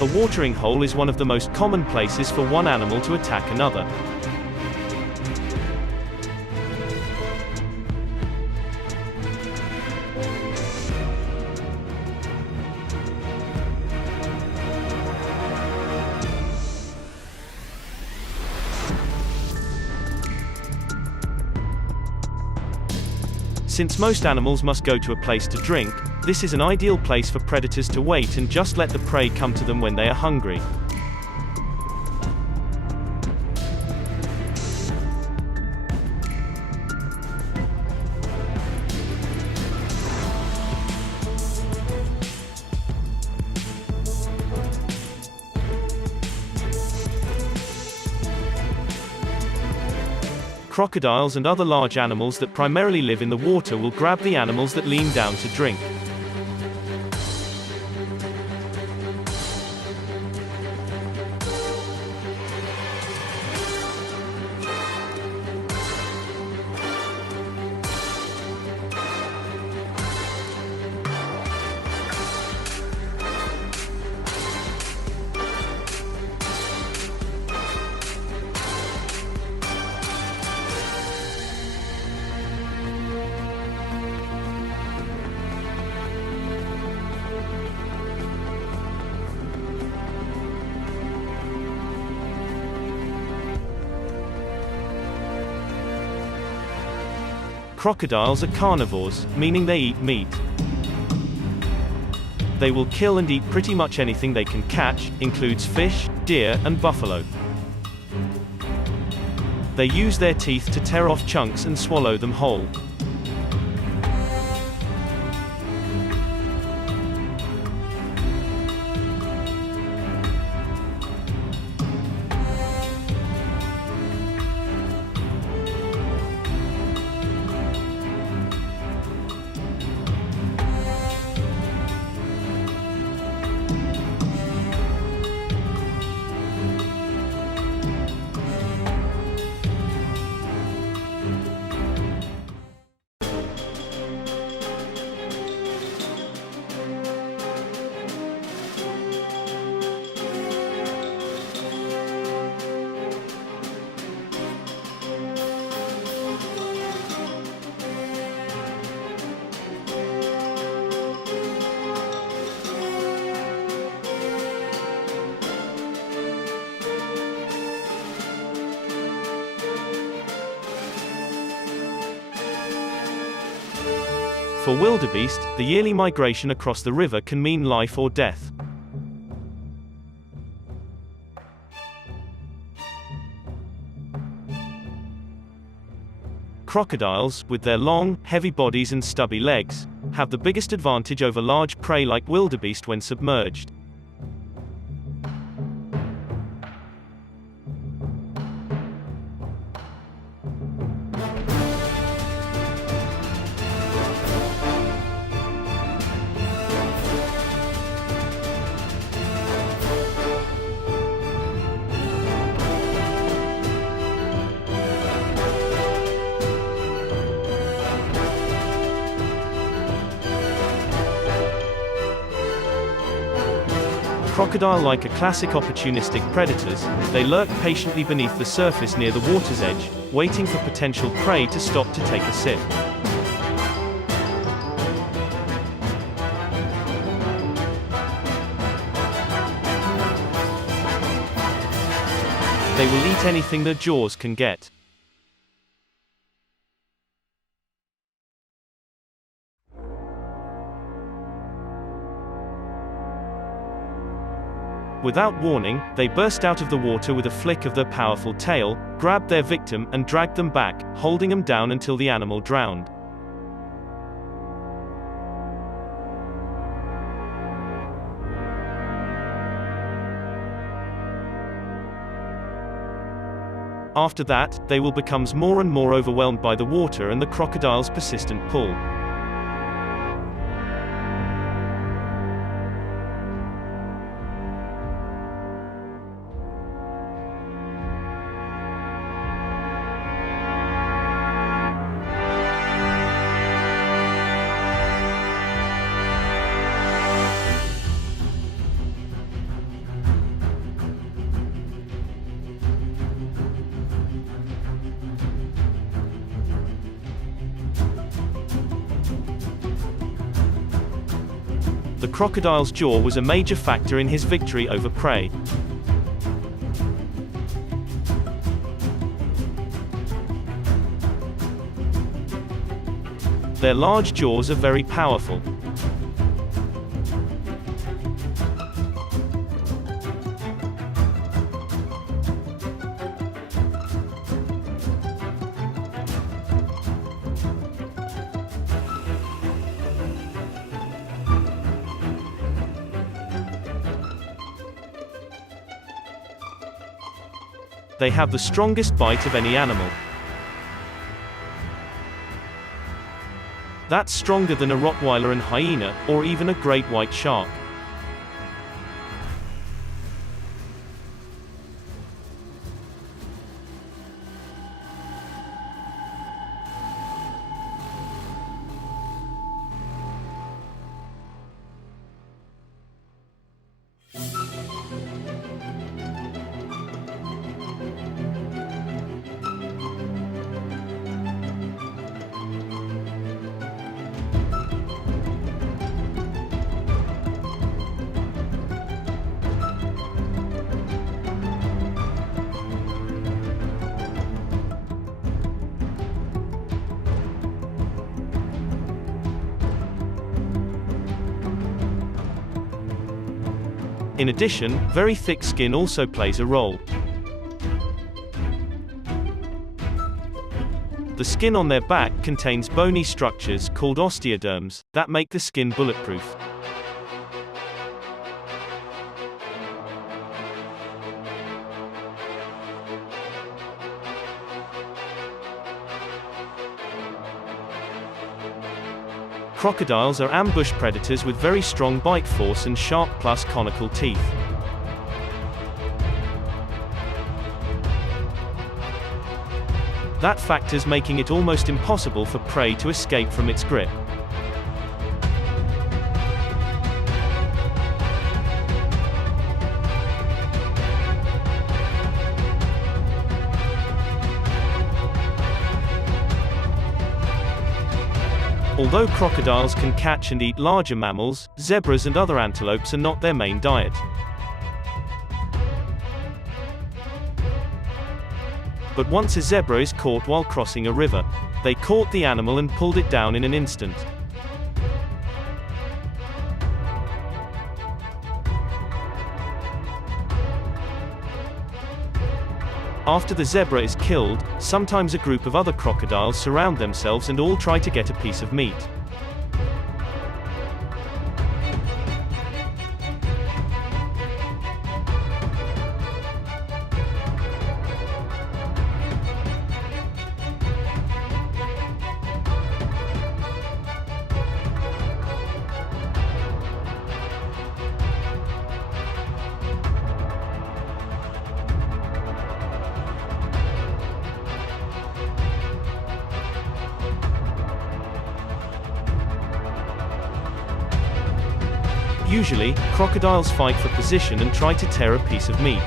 A watering hole is one of the most common places for one animal to attack another. Since most animals must go to a place to drink, this is an ideal place for predators to wait and just let the prey come to them when they are hungry. Crocodiles and other large animals that primarily live in the water will grab the animals that lean down to drink. Crocodiles are carnivores, meaning they eat meat. They will kill and eat pretty much anything they can catch, includes fish, deer, and buffalo. They use their teeth to tear off chunks and swallow them whole. For wildebeest, the yearly migration across the river can mean life or death. Crocodiles, with their long, heavy bodies and stubby legs, have the biggest advantage over large prey like wildebeest when submerged. Crocodile-like are classic opportunistic predators. They lurk patiently beneath the surface near the water's edge, waiting for potential prey to stop to take a sip. They will eat anything their jaws can get. Without warning, they burst out of the water with a flick of their powerful tail, grabbed their victim, and dragged them back, holding them down until the animal drowned. After that, they will become more and more overwhelmed by the water and the crocodile's persistent pull. The crocodile's jaw was a major factor in his victory over prey. Their large jaws are very powerful. They have the strongest bite of any animal. That's stronger than a Rottweiler and hyena, or even a great white shark. In addition, very thick skin also plays a role. The skin on their back contains bony structures called osteoderms that make the skin bulletproof. Crocodiles are ambush predators with very strong bite force and sharp plus conical teeth. That factors making it almost impossible for prey to escape from its grip. Although crocodiles can catch and eat larger mammals, zebras and other antelopes are not their main diet. But once a zebra is caught while crossing a river, they caught the animal and pulled it down in an instant. After the zebra is killed, sometimes a group of other crocodiles surround themselves and all try to get a piece of meat. Usually, crocodiles fight for position and try to tear a piece of meat.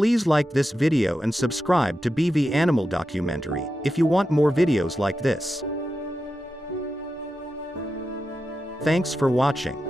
Please like this video and subscribe to BV Animal Documentary if you want more videos like this. Thanks for watching.